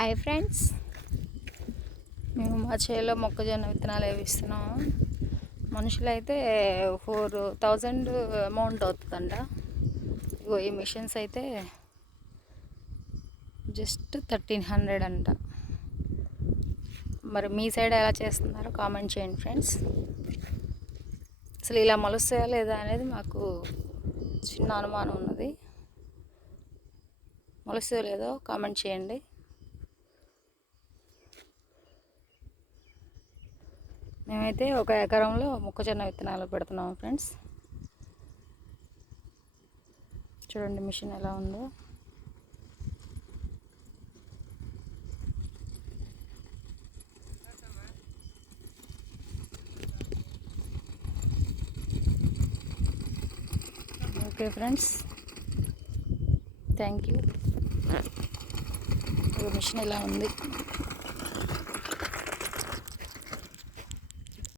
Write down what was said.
Hi friends, మేము మా చేలో మొక్కజొన్న విత్తనాలు వేస్తున్నాము. మనుషులైతే 4000 అమౌంట్ అవుతుందంట. ఇగో ఈ మిషన్స్ అయితే జస్ట్ 1300 అంట. మరి మీ సైడ్ ఎలా చేస్తున్నారో కామెంట్ చేయండి ఫ్రెండ్స్. అసలు ఇలా మొలుస్తాయా లేదా అనేది మాకు చిన్న అనుమానం ఉన్నది. మొలుస్తాయో లేదో కామెంట్ చేయండి. మేమైతే 1 ఎకరంలో మొక్కజొన్న విత్తనాలు పెడుతున్నాము ఫ్రెండ్స్. చూడండి మిషన్ ఎలా ఉందో. Okay friends, thank you. Machine ఎలా ఉంది.